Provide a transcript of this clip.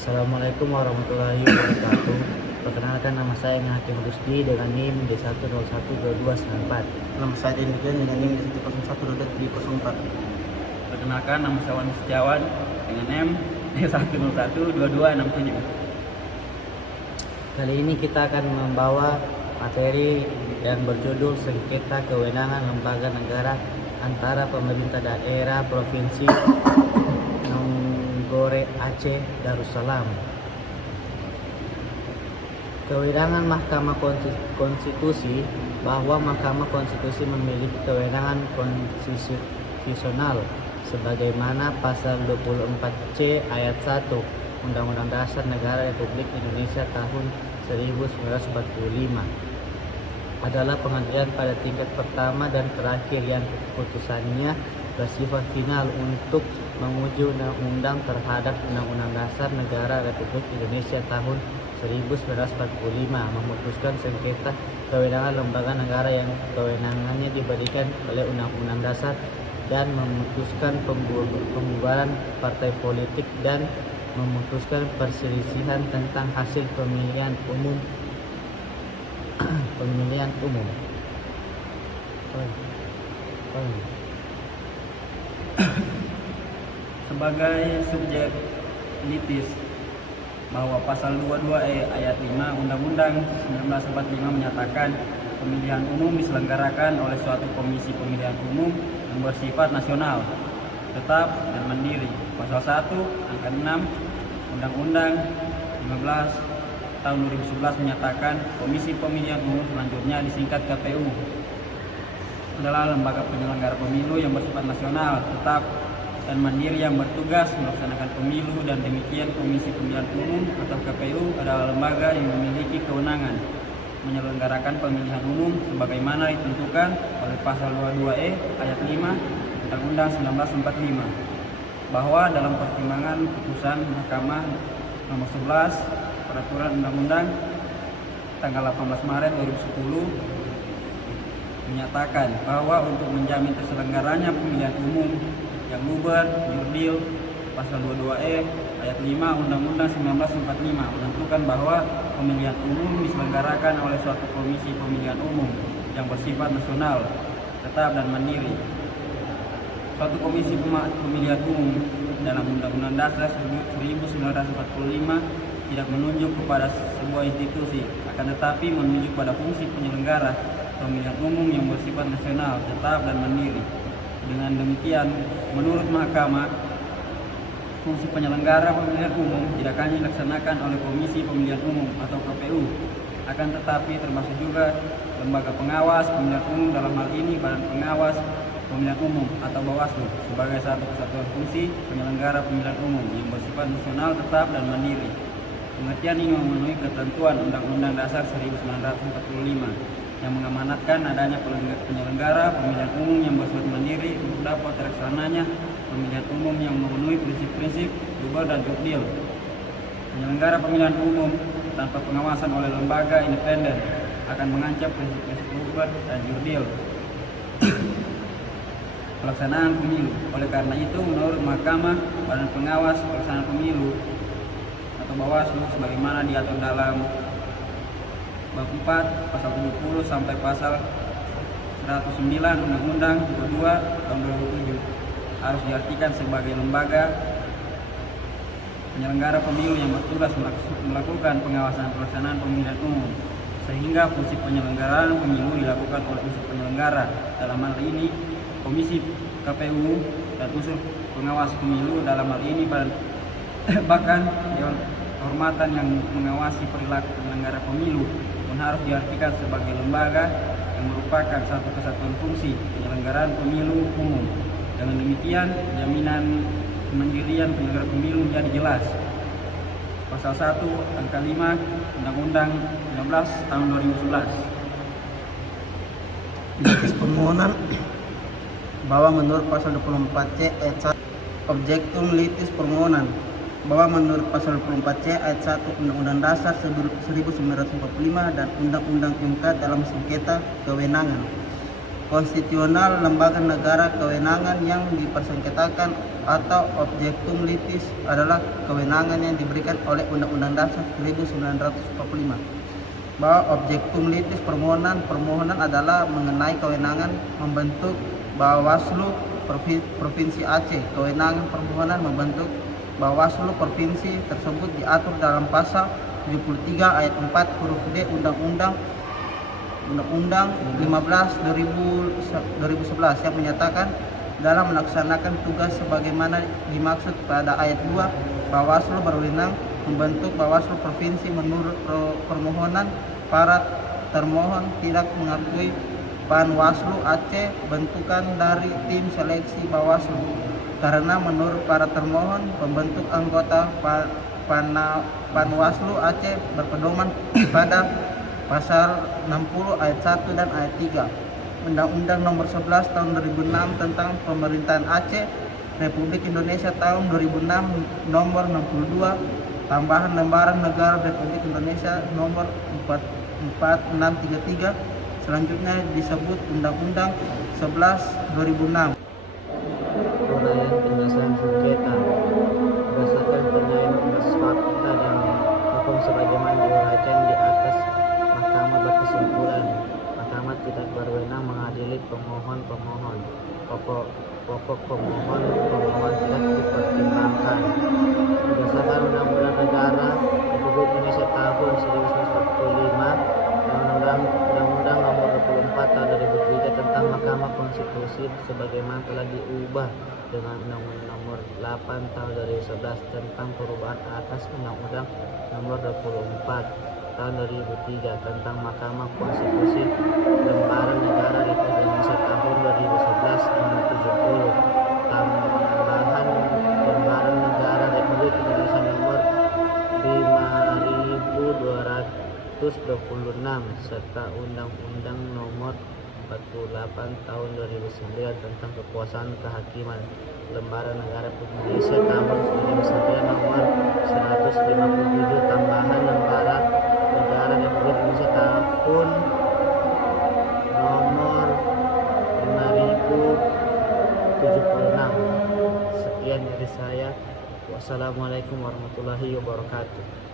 Assalamualaikum warahmatullahi wabarakatuh. Perkenalkan, nama saya Hakim Rusdi dengan NIM D1012294. Nama saya Dendian dengan NIM D1012304. Perkenalkan, nama saya Wan Setiawan dengan NIM D1012267. Kali ini kita akan membawa materi yang berjudul sengketa kewenangan lembaga negara antara pemerintah daerah Provinsi Nonggore Aceh Darussalam. Kewenangan Mahkamah Konstitusi, bahwa Mahkamah Konstitusi memiliki kewenangan konstitusional sebagaimana pasal 24C ayat 1 Undang-Undang Dasar Negara Republik Indonesia tahun 1945 adalah pengadilan pada tingkat pertama dan terakhir yang keputusannya bersifat final untuk menguji undang-undang terhadap Undang-Undang Dasar Negara Republik Indonesia tahun 1945, memutuskan sengketa kewenangan lembaga negara yang kewenangannya diberikan oleh Undang-Undang Dasar, dan memutuskan pembubaran partai politik dan memutuskan perselisihan tentang hasil pemilihan umum. Sebagai subjek litis, bahwa pasal 22E ayat 5 Undang-Undang 1945 menyatakan pemilihan umum diselenggarakan oleh suatu komisi pemilihan umum yang bersifat nasional, tetap dan mandiri. Pasal 1 angka 6 Undang-Undang 15 tahun 2011 menyatakan komisi pemilihan umum selanjutnya disingkat KPU adalah lembaga penyelenggara pemilu yang bersifat nasional, tetap dan mandiri yang bertugas melaksanakan pemilu, dan demikian komisi pemilihan umum atau KPU adalah lembaga yang memiliki kewenangan menyelenggarakan pemilihan umum sebagaimana ditentukan oleh pasal 22E ayat 5 Undang-Undang 1945, bahwa dalam pertimbangan putusan Mahkamah nomor 11 Peraturan Undang-Undang tanggal 18 Maret 2010 menyatakan bahwa untuk menjamin terselenggaranya pemilihan umum yang luber, jurdil, pasal 22E ayat 5 Undang-Undang 1945 menentukan bahwa pemilihan umum diselenggarakan oleh suatu komisi pemilihan umum yang bersifat nasional, tetap dan mandiri. Suatu komisi pemilihan umum dalam Undang-Undang Dasar 1945 tidak menunjuk kepada sebuah institusi, akan tetapi menunjuk pada fungsi penyelenggara pemilihan umum yang bersifat nasional, tetap dan mandiri. Dengan demikian, menurut Mahkamah, fungsi penyelenggara pemilihan umum tidak hanya dilaksanakan oleh Komisi Pemilihan Umum atau KPU, akan tetapi termasuk juga lembaga pengawas pemilihan umum, dalam hal ini Badan Pengawas Pemilihan Umum atau Bawaslu, sebagai satu kesatuan fungsi penyelenggara pemilihan umum yang bersifat nasional, tetap dan mandiri. Pengertian ini memenuhi ketentuan Undang-Undang Dasar 1945 yang mengamanatkan adanya penyelenggara pemilihan umum yang bersifat mandiri untuk dapat terlaksananya pemilihan umum yang memenuhi prinsip-prinsip luber dan jurdil. Penyelenggara pemilihan umum tanpa pengawasan oleh lembaga independen akan mengancam prinsip-prinsip luber dan jurdil pelaksanaan pemilu. Oleh karena itu, menurut Mahkamah, Badan Pengawas Pelaksanaan Pemilu atau Bawaslu sebagaimana diatur dalam Bab 4 pasal 70 sampai pasal 109 Undang-Undang 22 tahun 2007 harus diartikan sebagai lembaga penyelenggara pemilu yang bertugas melakukan pengawasan pelaksanaan pemilihan umum, sehingga fungsi penyelenggaraan pemilu dilakukan oleh unsur penyelenggara, dalam hal ini Komisi KPU, dan unsur pengawas pemilu, dalam hal ini bahkan Dewan Kehormatan yang mengawasi perilaku penyelenggara pemilu pun harus diartikan sebagai lembaga yang merupakan satu kesatuan fungsi penyelenggaraan pemilu umum. Dengan demikian, jaminan kemandirian penyelenggara pemilu menjadi jelas. Pasal 1 angka 5 Undang-Undang 19 tahun 2011. Litis permohonan, bahwa menurut pasal 24C ayat 1 objektum litis permohonan, bahwa menurut pasal 24C ayat 1 Undang-Undang Dasar 1945 dan Undang-Undang MK dalam sengketa kewenangan konstitusional lembaga negara, kewenangan yang dipersengketakan atau objektum litis adalah kewenangan yang diberikan oleh Undang-Undang Dasar 1945. Bahwa objektum litis permohonan adalah mengenai kewenangan membentuk Bawaslu Provinsi Aceh. Kewenangan permohonan membentuk Bawaslu Provinsi tersebut diatur dalam pasal 73 ayat 4 huruf D Undang-Undang 15 2011 yang menyatakan dalam melaksanakan tugas sebagaimana dimaksud pada ayat 2, Bawaslu berwenang membentuk Bawaslu Provinsi menurut permohonan para termohon tidak mengakui Panwaslu Aceh bentukan dari tim seleksi Bawaslu karena menurut para termohon pembentuk anggota Panwaslu Aceh berpedoman pada pasal 60 ayat 1 dan ayat 3 Undang-Undang Nomor 11 Tahun 2006 tentang Pemerintahan Aceh Republik Indonesia tahun 2006 Nomor 62 Tambahan Lembaran Negara Republik Indonesia Nomor 4633 selanjutnya disebut Undang-Undang 11 2006. Uraian penyelesaian sengketa berdasarkan penilaian atas fakta dan hukum sebagaimana diuraikan di atas, Mahkamah berkesimpulan Mahkamah tidak berwenang mengadili pemohon pokok pemohon tidak dipertimbangkan berdasarkan Undang-Undang Negara Republik Indonesia tahun 1945 dan Undang-Undang Nomor 24 Tahun 2003 tentang Mahkamah Konstitusi sebagaimana telah diubah dengan Undang-Undang Nomor 8 Tahun 2011 tentang perubahan atas Undang-Undang Nomor 24 Tahun 2003 tentang Mahkamah Konstitusi Lembaran Negara Republik Indonesia tahun 2011 Nomor 70 tambahan Lembaran Negara Republik Indonesia Nomor 5226 serta Undang-Undang Nomor 48 Tahun 2009 tentang Kekuasaan Kehakiman Lembaran Negara Republik Indonesia tahun 2009 Nomor 157 tambahan Lembaran Negara Republik Indonesia tahun nomor 5076. Sekian dari saya. Wassalamualaikum warahmatullahi wabarakatuh.